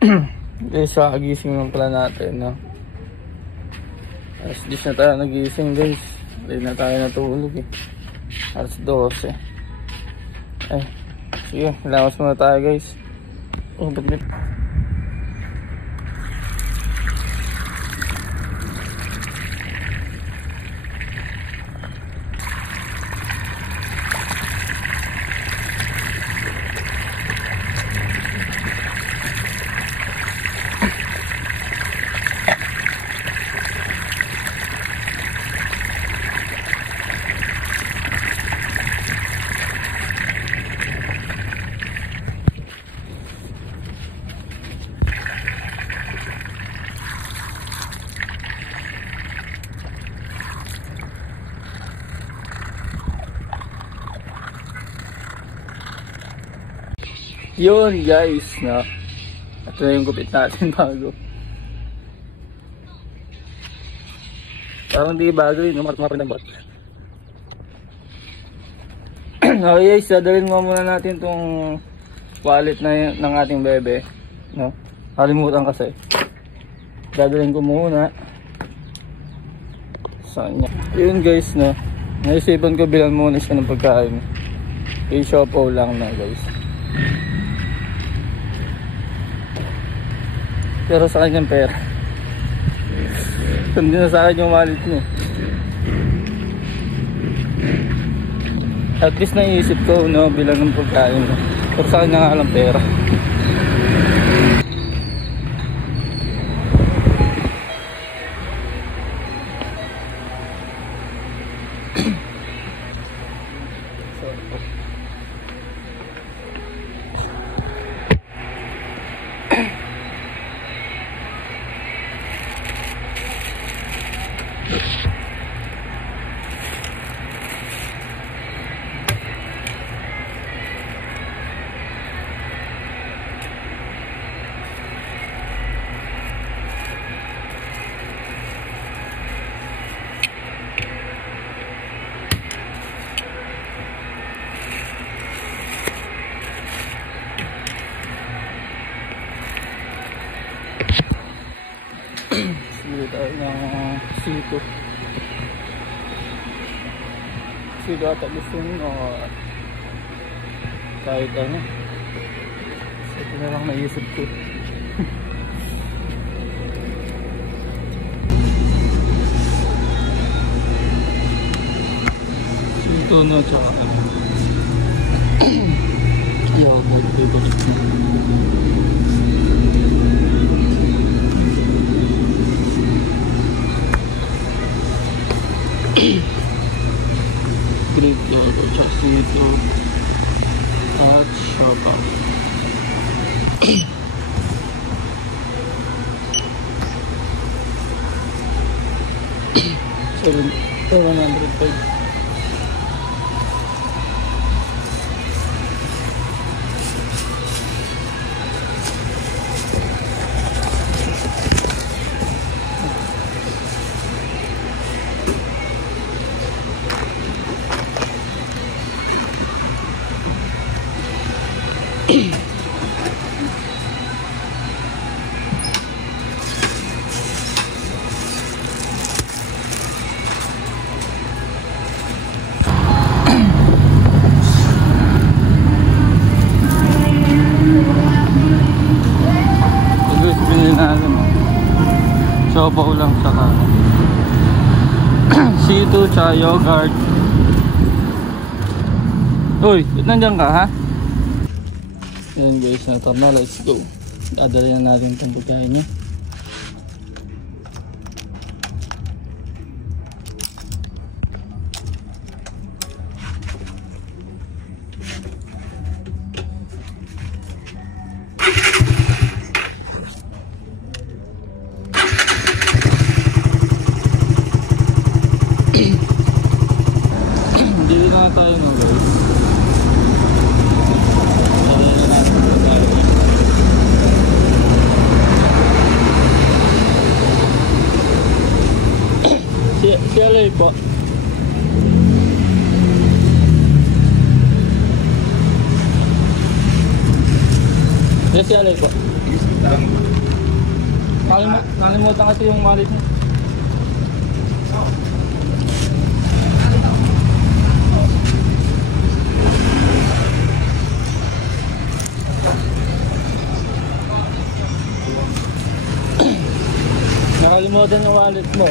Guys, kakagising lang pala natin, no? Alas 10 na tayo nagising, guys. Hindi na tayo natulog, eh. Alas 12. Ay, sige, lamas muna tayo, guys. Oh, ba't nip? Yun guys, no? Ito na yung gupit natin bago. Parang di bago yun, mapin ng bot. Okay guys, dadalhin mo muna natin tong wallet na ng ating bebe, no? Kalimutan kasi. Dadalhin ko muna sa kanya. Yun guys, no? Naisipan ko bilan muna siya ng pagkain. I-shopo lang na guys. Pero sa kanyang pera. Hindi na sa akin yung wallet niya. At least naisip ko, no, bilang ng pagkain. Pero sa kanya nga lang pera. Sige tayo ng sito. Sito ata gusto nyo kahit ano. Ito na lang naisip ko. Sito na tsaka ano. Ayaw mo dito. Great logo, chasito at shapa. 705. Sopo lang saka sito tsaka yogurt. Uy, nandiyan ka ha? Yan guys, natap na, let's go. Dadali na natin itong pagkain niya. Hindi na tayo no guys. Si Aloy po. Yes, si Aloy po. Nalimutan kasi yung wallet niya. Nakalimutan yung wallet mo.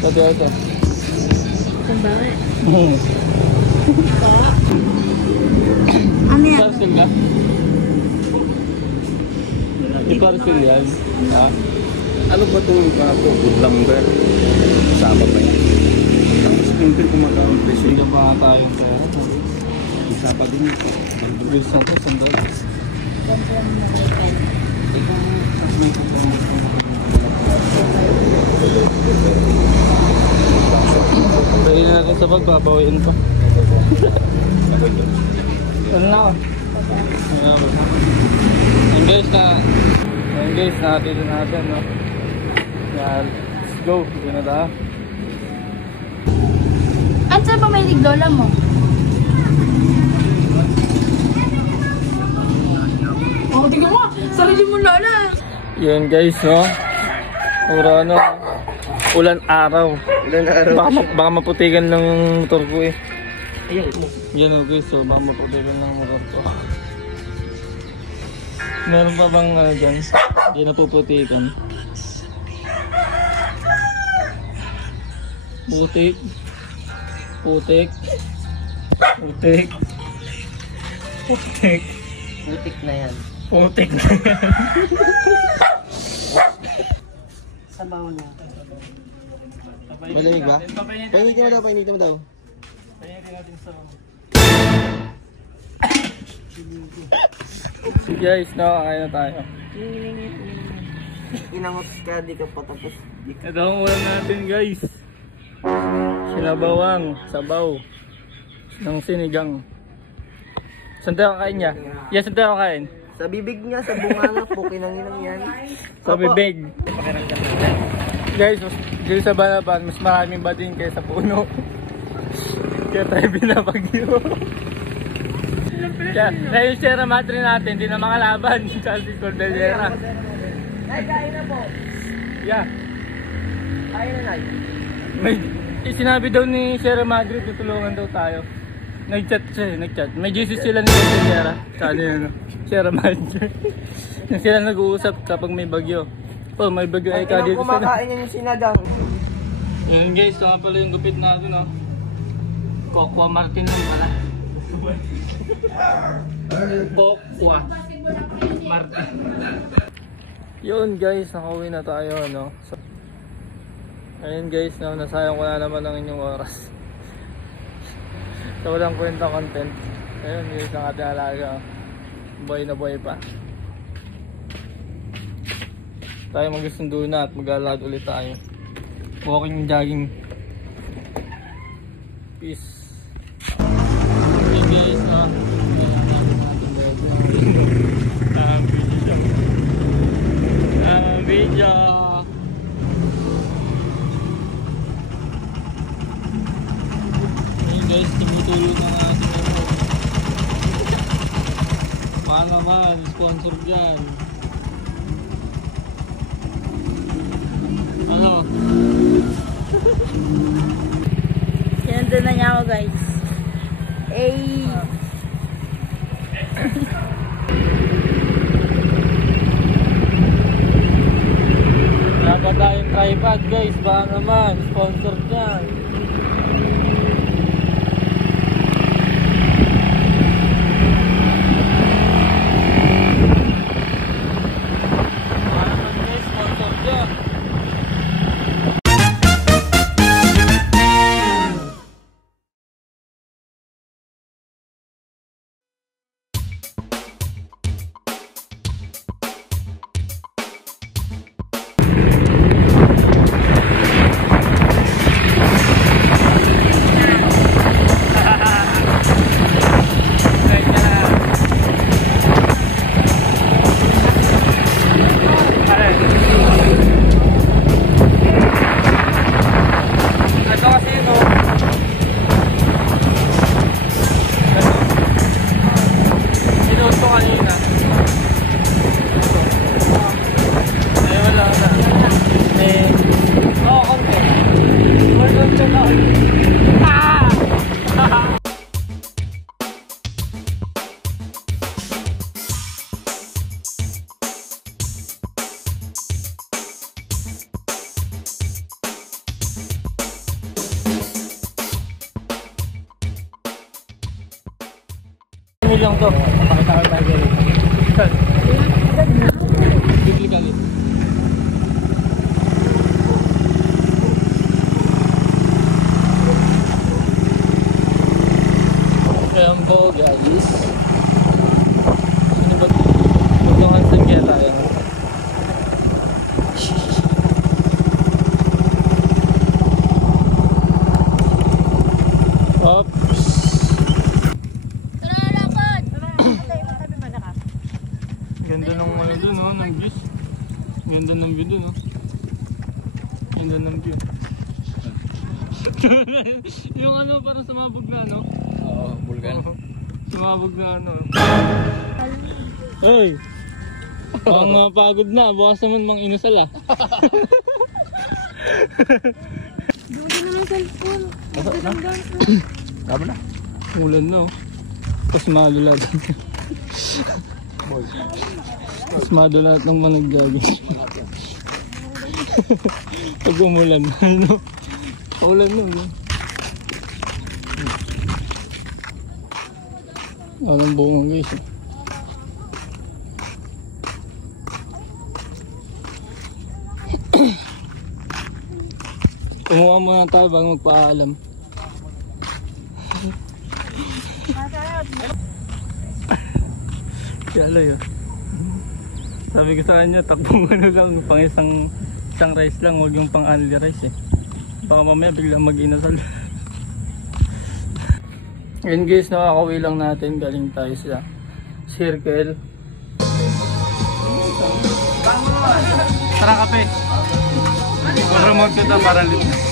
Pati ito. Bakit? Ano yan? Parcel ka? I-parcel yan. Ano ba itong good lumber? Kasama ba yan? Tapos hindi kumakaon presyo. Hindi pa nga tayong pera. Isa pa din ito. Bills na ito, sandal. Pwede natin sa bag, babawiin pa. Ano na ako? Ayan guys, natin natin, no? Yan, let's go. Yun na tayo. At saan ba may liglola mo? Oh, tignan mo! Sarili mo lola! Yun guys, no? Pura ano, ulan araw. Baka maputikan ng motor ko eh. Yan o guys, so baka maputikan ng motor ko. Meron pa bang ano dyan? Hindi na puputikan. Putik. Putik. Putik. Putik. Putik na yan. Putik na yan. Sabaw na. Malamig ba? Painitin mo daw, painitin mo daw. Painitin natin sa guys, nakakain na tayo. Inangot ka, di ka pa tapos. Ito ang ulam natin guys. Sinabawang sabaw ng sinigang. Saan tayo kakain niya? Yes, saan tayo kakain? Sa bibig niya, sa bunganga po, kinanginang yan. Sa bibig. Guys, dito sa Balaban, mas maraming bading kaysa puno. Kaya tayo binabagyo. Kaya yung Sierra Madre natin, hindi na makalaban. Sa Cordillera. Nay, kain na po. Yeah. Kain na, Nay. May sinabi daw ni Sierra Madre, tutulungan daw tayo. Nag-chat siya, nag-chat. May GC sila ni Cordillera. Saan yun, Sierra Madre. Sila nag-uusap kapag may bagyo. Oh, may bagyo ay ka dito sila. Kumakain niya yung sinagang. Yun guys, ito pala yung gupit natin, oh. Kokwa Martin lang pala. Kokwa Martin. Yun guys, nakauwi na tayo, no? So, ayun guys, no, nasayang ko na naman ang inyong oras. So walang kwenta content. Ayun guys, ang ating alaga, buhay na buhay pa. Tayo magsusundo na at mag-alad ulit tayo. Walking, jogging. Peace. Okay guys, video. Ayun guys, tumutulog ang ating ano. Baka naman, sponsor dyan. Ano? Sinando na niya ako guys. Ay! Wala pa tayong tripod guys, baka naman, sponsor dyan. lang to. Pakita ko tayo dito. Dito ka dito. Ayan po guys. Ano ba ito? Magtungan sa kaya tayo. Oops. Ganda ng ano dun, oh, ng views. Ganda ng view dun, oh. Ganda ng view. Yung ano, parang sumabog na, no? Oo, bulkan. Sumabog na, ano. Hey! Ang pagod na, bukas naman mang inusal, ah. Dulo na ng cellphone. Tama na. Ulan na, oh. Tapos malo lahat. Tapos malo lahat ng mga naggago. Pag umulan, ano? Paulan na, ulan. Alam buong guys, eh. Kumuha muna tayo bago magpaalam. Kaya yun. Sabi ko sa kanya, takbong ano lang, pang isang rice lang, huwag yung pang only rice eh. Baka mamaya biglang mag-inasal. Ngayon guys, nakakauwi lang natin, galing tayo sa circle. Tara kape! Promote kita para libre.